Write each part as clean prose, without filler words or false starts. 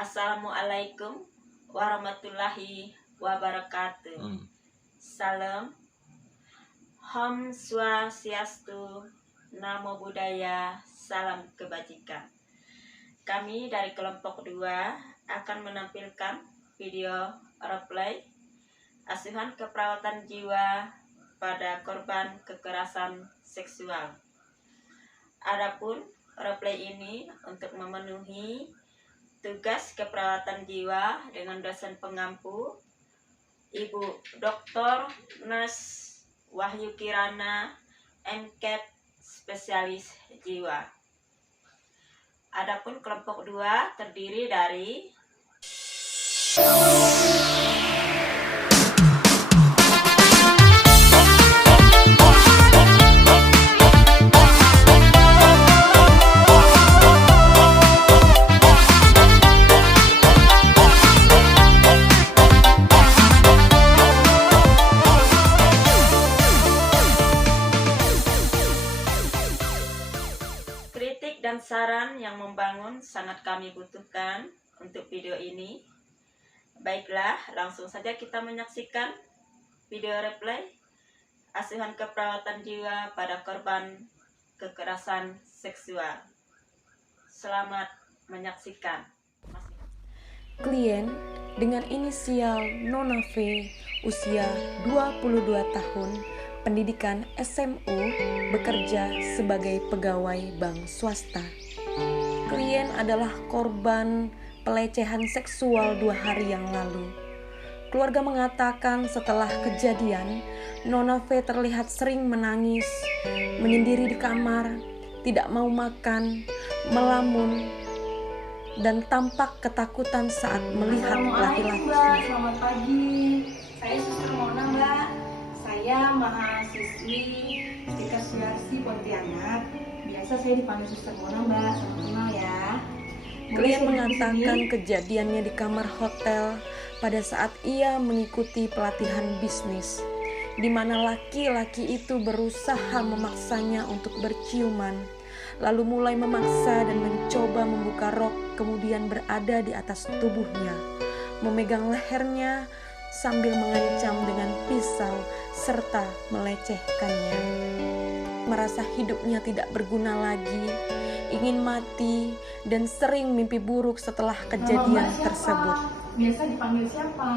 Assalamualaikum warahmatullahi wabarakatuh. Salam, Om Swastiastu, Namo Buddhaya, salam kebajikan. Kami dari kelompok 2 akan menampilkan video replay asuhan keperawatan jiwa pada korban kekerasan seksual. Adapun replay ini untuk memenuhi tugas keperawatan jiwa dengan dosen pengampu Ibu Dr. Nurse Wahyu Kirana, MCAT spesialis jiwa. Adapun kelompok 2 terdiri dari kritik dan saran yang membangun sangat kami butuhkan untuk video ini. Baiklah, langsung saja kita menyaksikan video replay asuhan keperawatan jiwa pada korban kekerasan seksual. Selamat menyaksikan. Klien dengan inisial Nona V, usia 22 tahun, pendidikan SMU, bekerja sebagai pegawai bank swasta. Klien adalah korban pelecehan seksual 2 hari yang lalu. Keluarga mengatakan setelah kejadian, Nona V terlihat sering menangis, menyendiri di kamar, tidak mau makan, melamun, dan tampak ketakutan saat melihat laki-laki. Mbak, selamat pagi. Saya Suster Mona, Mbak. Saya mahasiswi Stika Suyarsi Pontianak. Biasa saya dipanggil Suster Mona, Mbak. Salam kenal ya. Klien mengatakan kejadiannya di kamar hotel pada saat ia mengikuti pelatihan bisnis, di mana laki-laki itu berusaha memaksanya untuk berciuman, lalu mulai memaksa dan mencoba membuka rok, kemudian berada di atas tubuhnya, memegang lehernya sambil mengancam dengan pisau serta melecehkannya. Merasa hidupnya tidak berguna lagi, ingin mati, dan sering mimpi buruk setelah kejadian tersebut. Biasa dipanggil siapa?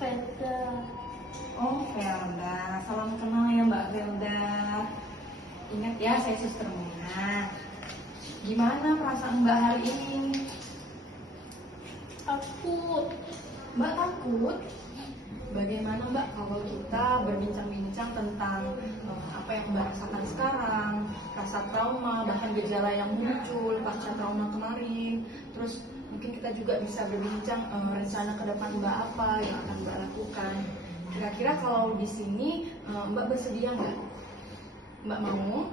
Felda. Oh, Felda. Salam kenal ya Mbak Felda. Ingat ya, saya Suster Mona. Gimana perasaan Mbak hari ini? Takut. Mbak takut? Bagaimana Mbak kalau kita berbincang-bincang tentang apa yang Mbak rasakan sekarang, rasa trauma, bahkan gejala yang muncul pasca trauma kemarin. Terus mungkin kita juga bisa berbincang rencana ke depan Mbak apa yang akan Mbak lakukan. Kira-kira kalau di sini Mbak bersedia nggak? Mbak mau?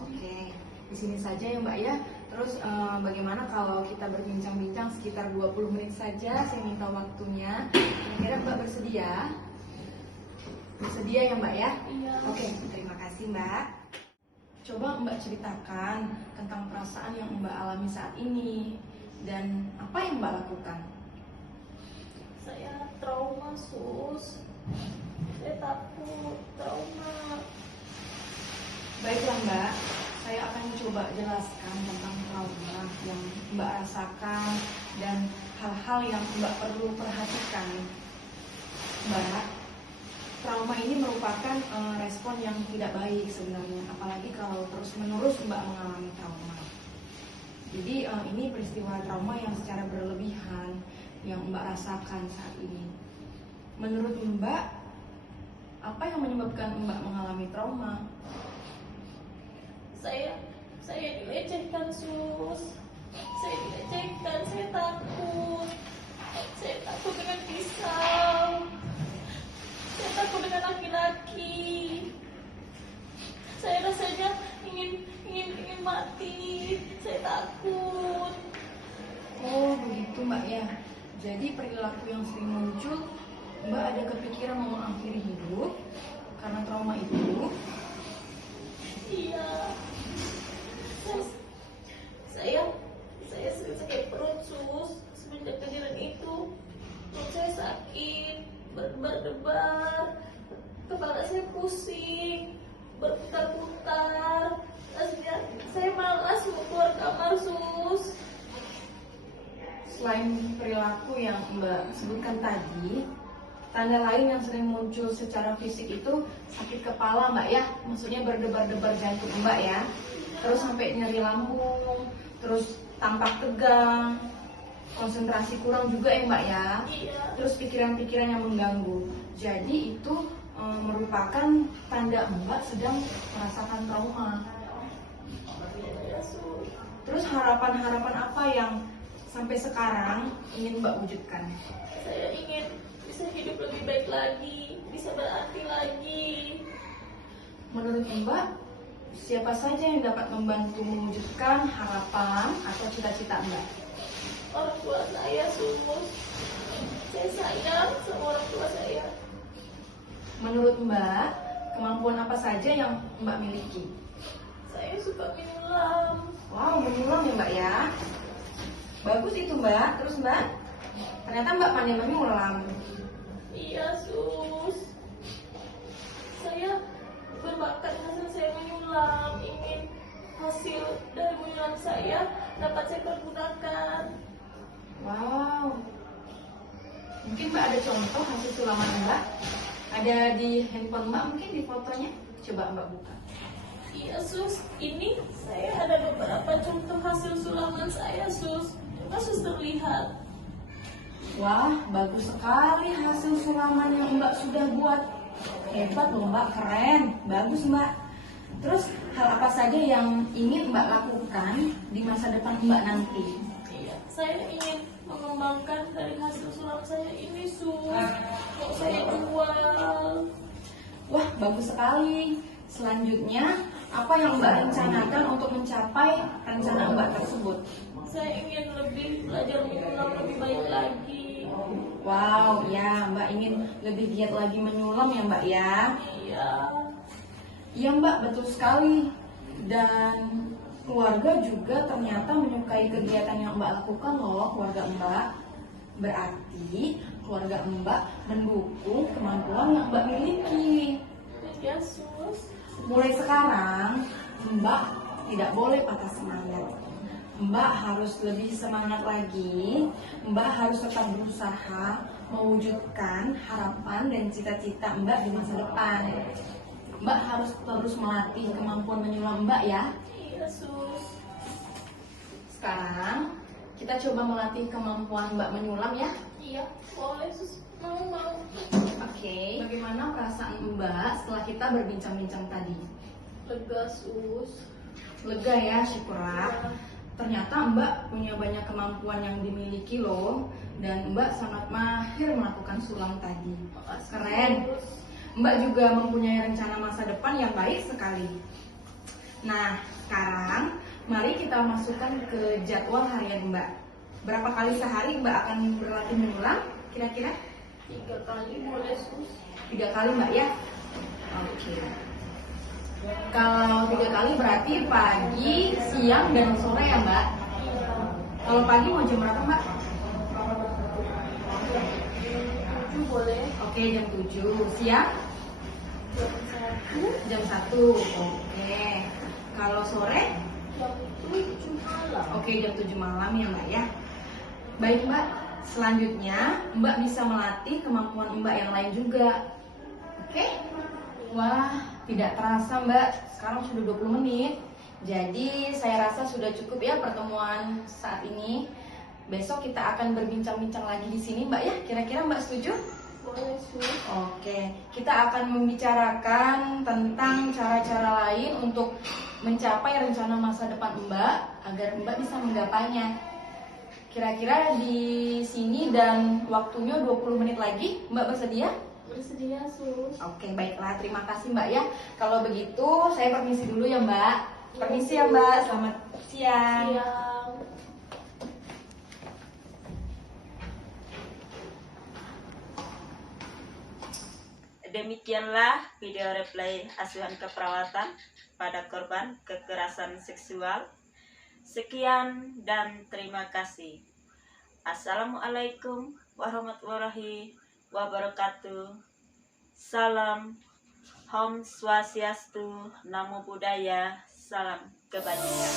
Oke, di sini saja ya Mbak ya. Terus bagaimana kalau kita berbincang-bincang sekitar 20 menit saja, saya minta waktunya. Kira-kira Mbak bersedia? Bersedia ya Mbak ya? Iya. Oke, terima kasih Mbak. Coba Mbak ceritakan tentang perasaan yang Mbak alami saat ini dan apa yang Mbak lakukan? Saya trauma, Sus. Saya takut, trauma. Baiklah Mbak, saya akan coba jelaskan tentang trauma yang Mbak rasakan dan hal-hal yang Mbak perlu perhatikan. Mbak, trauma ini merupakan respon yang tidak baik sebenarnya, apalagi kalau terus-menerus Mbak mengalami trauma. Jadi ini peristiwa trauma yang secara berlebihan yang Mbak rasakan saat ini. Menurut Mbak, apa yang menyebabkan Mbak mengalami trauma? Saya dilecehkan, Sus. Saya dilecehkan, saya takut. Saya takut dengan pisau. Saya takut dengan laki-laki. Saya rasanya ingin mati. Saya takut. Oh begitu Mbak ya. Jadi perilaku yang sering muncul, Mbak ada kepikiran mau mengakhiri hidup karena trauma itu? Iya. Saya sakit perut, Sus. selain perilaku yang Mbak sebutkan tadi, tanda lain yang sering muncul secara fisik itu sakit kepala Mbak ya, maksudnya berdebar-debar jantung Mbak ya, terus sampai nyeri lambung, terus tampak tegang, konsentrasi kurang juga ya Mbak ya, terus pikiran-pikiran yang mengganggu. Jadi itu merupakan tanda Mbak sedang merasakan trauma. Terus harapan-harapan apa yang sampai sekarang ingin Mbak wujudkan? Saya ingin bisa hidup lebih baik lagi, bisa berarti lagi. Menurut Mbak, siapa saja yang dapat membantu mewujudkan harapan atau cita-cita Mbak? Orang tua saya Sus. Saya sayang sama orang tua saya. Menurut Mbak, kemampuan apa saja yang Mbak miliki? Saya suka menyulam. Wow, menyulam ya Mbak ya. Bagus itu Mbak. Terus Mbak, ternyata Mbak pandai menyulam. Iya Sus. Saya berbakat hasil saya menyulam. Ingin hasil dari menyulam saya dapat saya pergunakan. Wow. Mungkin Mbak ada contoh hasil sulaman Mbak? Ada di handphone Mbak mungkin di fotonya? Coba Mbak buka. Iya Sus, ini saya ada beberapa contoh hasil sulaman saya Sus. Coba Sus terlihat. Wah, bagus sekali hasil sulaman yang Mbak sudah buat. Hebat loh Mbak, keren. Bagus Mbak. Terus hal apa saja yang ingin Mbak lakukan di masa depan Mbak nanti? Iya, saya ingin mengembangkan dari hasil sulam saya ini Sus. Mau saya jual. Wah, bagus sekali. Selanjutnya, apa yang Mbak rencanakan untuk mencapai rencana Mbak tersebut? Saya ingin lebih belajar menyulam lebih baik lagi. Wow, ya Mbak ingin lebih giat lagi menyulam ya Mbak ya? Iya. Iya Mbak, betul sekali. Dan keluarga juga ternyata menyukai kegiatan yang Mbak lakukan loh, keluarga Mbak. Berarti keluarga Mbak mendukung kemampuan yang Mbak miliki. Ya Sus. Mulai sekarang, Mbak tidak boleh patah semangat. Mbak harus lebih semangat lagi. Mbak harus tetap berusaha mewujudkan harapan dan cita-cita Mbak di masa depan. Mbak harus terus melatih kemampuan menyulam Mbak ya. Iya Sus. Sekarang kita coba melatih kemampuan Mbak menyulam ya. Iya, boleh Sus. Mau. Oke. Bagaimana perasaan Mbak setelah kita berbincang-bincang tadi? Lega Sus. Lega ya, syukurlah. Ternyata Mbak punya banyak kemampuan yang dimiliki loh. Dan Mbak sangat mahir melakukan sulam tadi. Keren. Mbak juga mempunyai rencana masa depan yang baik sekali. Nah, sekarang mari kita masukkan ke jadwal harian Mbak. Berapa kali sehari Mbak akan berlatih menyulam? Kira-kira? 3 kali boleh Sus. 3 kali Mbak ya? Oke. Kalau 3 kali berarti pagi, siang, dan sore ya Mbak? Kalau pagi mau jam berapa Mbak? 7 boleh. Oke, jam 7. Siang? Jam 1. Jam 1. Oke. Kalau sore? Jam 7 malam. Oke, jam 7 malam ya Mbak ya. Baik Mbak, selanjutnya Mbak bisa melatih kemampuan Mbak yang lain juga. Oke? Wah, tidak terasa Mbak, sekarang sudah 20 menit. Jadi saya rasa sudah cukup ya pertemuan saat ini. Besok kita akan berbincang-bincang lagi di sini Mbak ya. Kira-kira Mbak setuju? Boleh Sus. Oke, kita akan membicarakan tentang cara-cara lain untuk mencapai rencana masa depan Mbak agar Mbak bisa menggapainya. Kira-kira di sini dan waktunya 20 menit lagi, Mbak bersedia? Bersedia Sus. Oke, baiklah. Terima kasih Mbak ya. Kalau begitu, saya permisi dulu ya Mbak. Permisi ya Mbak, selamat siang. Siang. Demikianlah video replay asuhan keperawatan pada korban kekerasan seksual. Sekian dan terima kasih. Assalamualaikum warahmatullahi wabarakatuh. Salam Om Swastiastu, Namo Buddhaya, salam kebajikan.